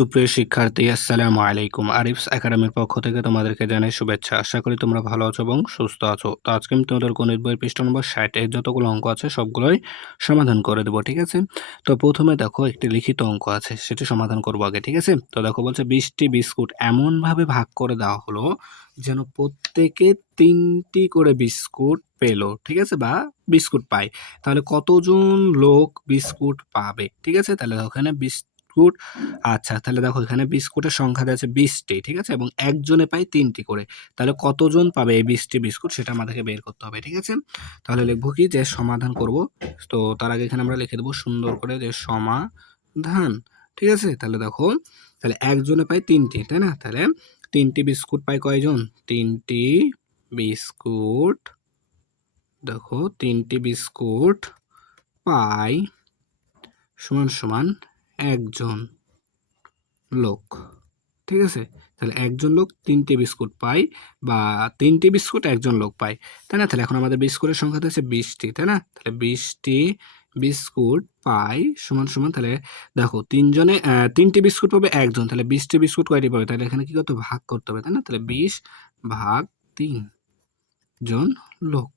সুপ্রিয় শিক্ষার্থী, আসসালামু আলাইকুম। আরিফস একাডেমির পক্ষ থেকে তোমাদেরকে জানাই শুভেচ্ছা। আশা করি তোমরা ভালো আছো এবং সুস্থ আছো। তো আজকে আমি তোমাদের গণিত বইয়ের পৃষ্ঠা নম্বর ৬০ এর যতগুলো অঙ্ক আছে সবগুলোই সমাধান করে দেবো, ঠিক আছে? তো প্রথমে দেখো একটি লিখিত অঙ্ক আছে, সেটি সমাধান করবো আগে, ঠিক আছে? তো দেখো বলছে ২০টি বিস্কুট এমনভাবে ভাগ করে দেওয়া হলো যেন প্রত্যেকে ৩টি করে বিস্কুট পেল, ঠিক আছে? বা বিস্কুট পায়। তাহলে কতজন লোক বিস্কুট পাবে, ঠিক আছে? তাহলে ওখানে বিস্কুট, আচ্ছা, তাহলে দেখো এখানে বিস্কুটের সংখ্যা দেওয়া আছে ২০টি, ঠিক আছে? এবং একজনে পায় ৩টি করে। তাহলে কতজন পাবে এই ২০টি বিস্কুট সেটা আমাদেরকে বের করতে হবে, ঠিক আছে? তাহলে লিখবো কি যে সমাধান করব। তো তার আগে এখানে আমরা লিখে দেবো সুন্দর করে যে সমাধান, ঠিক আছে? তাহলে দেখো, তাহলে একজনে পায় ৩টি, তাই না? তাহলে ৩টি বিস্কুট পায় কয়জন? ৩টি বিস্কুট, দেখো ৩টি বিস্কুট পায় সমান সমান একজন লোক, ঠিক আছে? তাহলে একজন লোক ৩টি বিস্কুট পায় বা ৩টি বিস্কুট একজন লোক পায়, তাই না? তাহলে এখন আমাদের বিস্কুটের সংখ্যা তো হচ্ছে ২০টি, তাই না? তাহলে ২০টি বিস্কুট পায় সমান সমান, তাহলে দেখো ৩টি বিস্কুট পাবে একজন, তাহলে ২০টি বিস্কুট কয়টি পাবে? তাহলে এখানে কি করতে হবে? ভাগ করতে হবে, তাই না? তাহলে ২০ ভাগ ৩ জন লোক।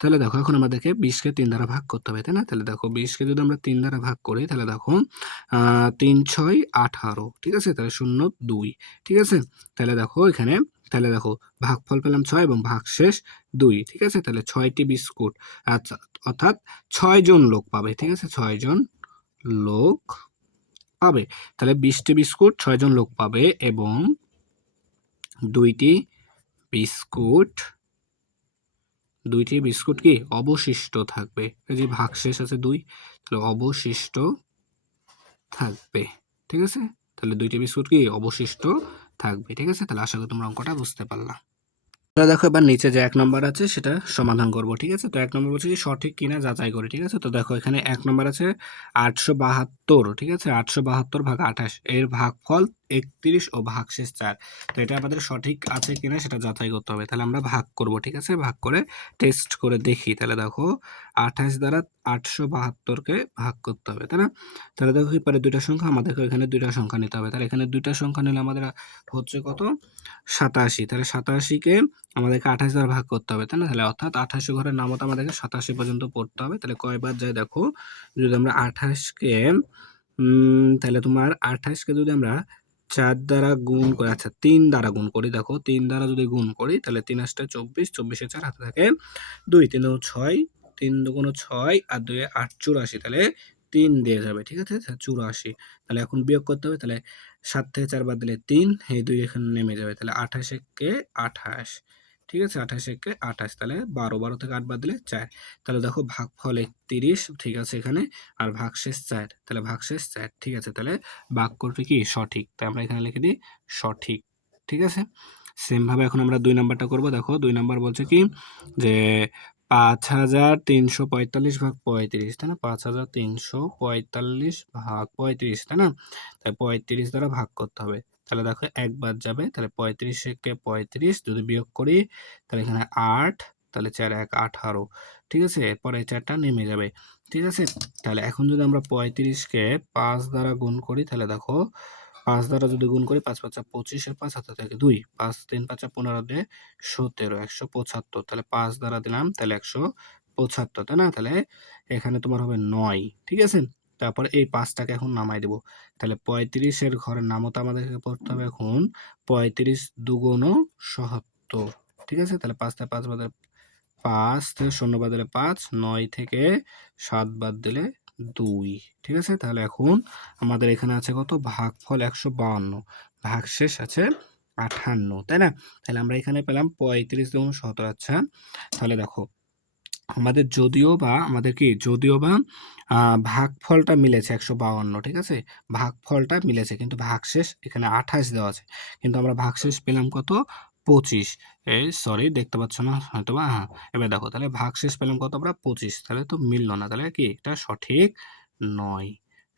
তাহলে দেখো এখন আমাদেরকে ২০কে ৩ দ্বারা ভাগ করতে হবে, তাই না? তাহলে দেখো ২০কে যদি আমরা ৩ দ্বারা ভাগ করি তাহলে দেখো ৩ × ৬ = ১৮, ঠিক আছে? তাহলে ০, ২, ঠিক আছে? তাহলে দেখো এখানে, তাহলে দেখো ভাগফল পেলাম ৬ এবং ভাগশেষ ২, ঠিক আছে? তাহলে ৬টি বিস্কুট, আচ্ছা, অর্থাৎ ৬ জন লোক পাবে, ঠিক আছে? ৬ জন লোক পাবে। তাহলে ২০টি বিস্কুট ৬ জন লোক পাবে এবং ২টি বিস্কুট ২টি বিস্কুট কি অবশিষ্ট থাকবে। এই যে ভাগশেষ আছে ২, তাহলে অবশিষ্ট থাকবে, ঠিক আছে? তাহলে ২টি বিস্কুট কি অবশিষ্ট থাকবে, ঠিক আছে? তাহলে আশা করি তোমরা অঙ্কটা বুঝতে পারলা। তাহলে দেখো এবার নিচে যে ১ নম্বর আছে সেটা সমাধান করব, ঠিক আছে? তো ১ নম্বর বলছে কি সঠিক কিনা যাচাই করি, ঠিক আছে? তো দেখো এখানে ১ নম্বর আছে ৮৭২, ঠিক আছে? ৮৭২ ভাগ ২৮ এর ভাগফল ৩১ ও ভাগশেষ ৪। তো এটা আমাদের সঠিক আছে কিনা সেটা যাচাই করতে হবে। তাহলে আমরা ভাগ করব, ঠিক আছে? ভাগ করে টেস্ট করে দেখি। তাহলে দেখো ২৮ দ্বারা ৮৭২কে ভাগ করতে হবে, তাই না? তাহলে দেখো এবারে ২টা সংখ্যা, আমাদেরকে এখানে ২টা সংখ্যা নিতে হবে। তাহলে এখানে ২টা সংখ্যা নিলে আমাদের হচ্ছে কত? ৮৭। তাহলে ৮৭কে আমাদেরকে ২৮ দ্বারা ভাগ করতে হবে, তাই না? তাহলে অর্থাৎ ২৮ ঘরের নামতা আমাদেরকে ৮৭ পর্যন্ত পড়তে হবে। তাহলে কয়বার যায় দেখো, যদি আমরা ২৮কে তাহলে তোমার ২৮কে যদি আমরা ৪ দ্বারা গুণ করি, আচ্ছা ৩ দ্বারা গুণ করি, দেখো ৩ দ্বারা যদি গুণ করি তাহলে ৩ ৮ ২৪, ২৪ ৪ হাতে থাকে ২, ৩ দু ৬, ৩ দুগুণ ৬ আর ২ ৮ ৮৪, তাহলে ৩ দিয়ে যাবে, ঠিক আছে? ৮৪। তাহলে এখন বিয়োগ করতে হবে, তাহলে ৭ থেকে ৪ বাদ দিলে ৩, এই ২ এখানে নেমে যাবে। তাহলে ২৮ একে ২৮, ঠিক আছে? ২৮ একে ২৮, তাহলে ১২, ১২ থেকে ৮ বাদ দিলে ৪। তাহলে দেখো ভাগফল ৩১, ঠিক আছে এখানে, আর ভাগশেষ ৪, তাহলে ভাগশেষ ৪, ঠিক আছে? তাহলে বাক্যটি কি সঠিক, তাই আমরা এখানে লিখে দিই সঠিক, ঠিক আছে? সেম ভাবে এখন আমরা ২ নাম্বারটা করব। দেখো ২ নাম্বার বলছে কি যে ৫৩৪৫ ভাগ ৩৫, তাই না? ৫৩৪৫ ভাগ ৩৫, তাই না? তাই ৩৫ দ্বারা ভাগ করতে হবে। তাহলে দেখো ১ বাদ যাবে, তাহলে ৩৫ একে ৩৫, যদি বিয়োগ করি তাহলে এখানে ৮, তাহলে ৪ ১ ১৮, ঠিক আছে? এরপরে ৪টা নেমে যাবে, ঠিক আছে? তাহলে এখন যদি আমরা ৩৫কে ৫ দ্বারা গুণ করি তাহলে দেখো ৫ দ্বারা যদি গুণ করি ৫ ৫ ২৫ এর ৫ হাতে থাকে ২, ৫ ৩ ৫ ১৫ দিয়ে ১৭, ১৭৫, তাহলে ৫ দ্বারা দিলাম তাহলে ১৭৫, তাই না? তাহলে এখানে তোমার হবে ৯, ঠিক আছে? তারপরে এই ৫টাকে এখন নামাই দেব। তাহলে ৩৫ এর ঘরের নামতা আমাদেরকে পড়তে হবে এখন ৩৫ দুগুণ ৭০, ঠিক আছে? তাহলে ৫ থেকে ৫ বাদে ৫ থেকে ০ বাদ দিলে ৫, ৯ থেকে ৭ বাদ দিলে ২, ঠিক আছে? তাহলে এখন আমাদের এখানে আছে কত? ভাগফল ১৫২, ভাগশেষ আছে ৫৮, তাই না? তাহলে আমরা এখানে পেলাম ৩৫ দুগুণ ১৭। আচ্ছা, তাহলে দেখো আমাদের যদিও বা ভাগফলটা মিলেছে ১৫২, ঠিক আছে? ভাগফলটা মিলেছে কিন্তু ভাগশেষ এখানে ২৮ দেওয়া আছে। কিন্তু আমরা ভাগশেষ পেলাম কত? ২৫। এই সরি, দেখতে পাচ্ছ না হয়তোবা, হ্যাঁ। এবার দেখো তাহলে ভাগশেষ পেলাম কত আমরা? ২৫। তাহলে তো মিলল না। তাহলে কি এটা সঠিক নয়,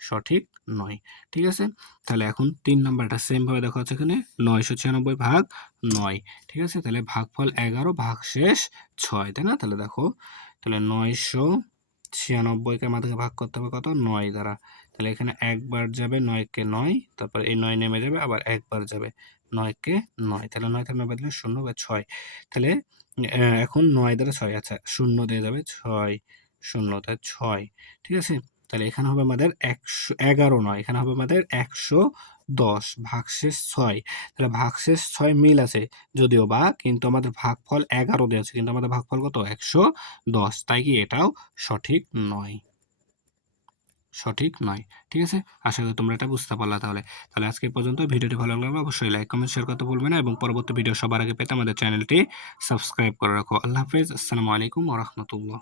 সঠিক নয়। ঠিক আছে? তাহলে এখন ৩ নাম্বারটা সেম ভাবে দেখা হচ্ছে এখানে ৯৯৬ ভাগ ৯, ঠিক আছে? তাহলে ভাগফল ১১, ভাগশেষ ৬, তাই না? তাহলে দেখো, তাহলে ৯৯৬ কে আমাদেরকে ভাগ করতে হবে কত? ৯ দ্বারা। তাহলে এখানে একবার যাবে 9 কে 9, তারপর এই 9 নেমে যাবে, আবার একবার যাবে 9 কে 9, তাহলে 9 থেকে 9 বাদ দিলে 0 বা 6। তাহলে এখন 9 দ্বারা 6, আচ্ছা 0 দিয়ে যাবে 6, 0 তাই 6, ঠিক আছে? তাহলে এখানে হবে আমাদের 11 নয়, এখানে হবে আমাদের 110 ভাগশেষ 6। তাহলে ভাগশেষ 6 মিল আছে যদিও বা, কিন্তু আমাদের ভাগফল 11 দেওয়া আছে, কিন্তু আমাদের ভাগফল কত? 110, তাই কি এটাও সঠিক নয়। সঠিক নয়। ঠিক আছে? আশা করি তোমরা এটা বুঝতে পারলা তাহলে। তাহলে আজকে এই পর্যন্ত। ভিডিওটি ভালো লাগলে অবশ্যই লাইক, কমেন্ট, শেয়ার করতে ভুলবে না এবং পরবর্তী ভিডিও সবার আগে পেতে আমাদের চ্যানেলটি সাবস্ক্রাইব করে রাখো। আল্লাহ হাফেজ। আসসালামু আলাইকুম ওয়া রাহমাতুল্লাহ।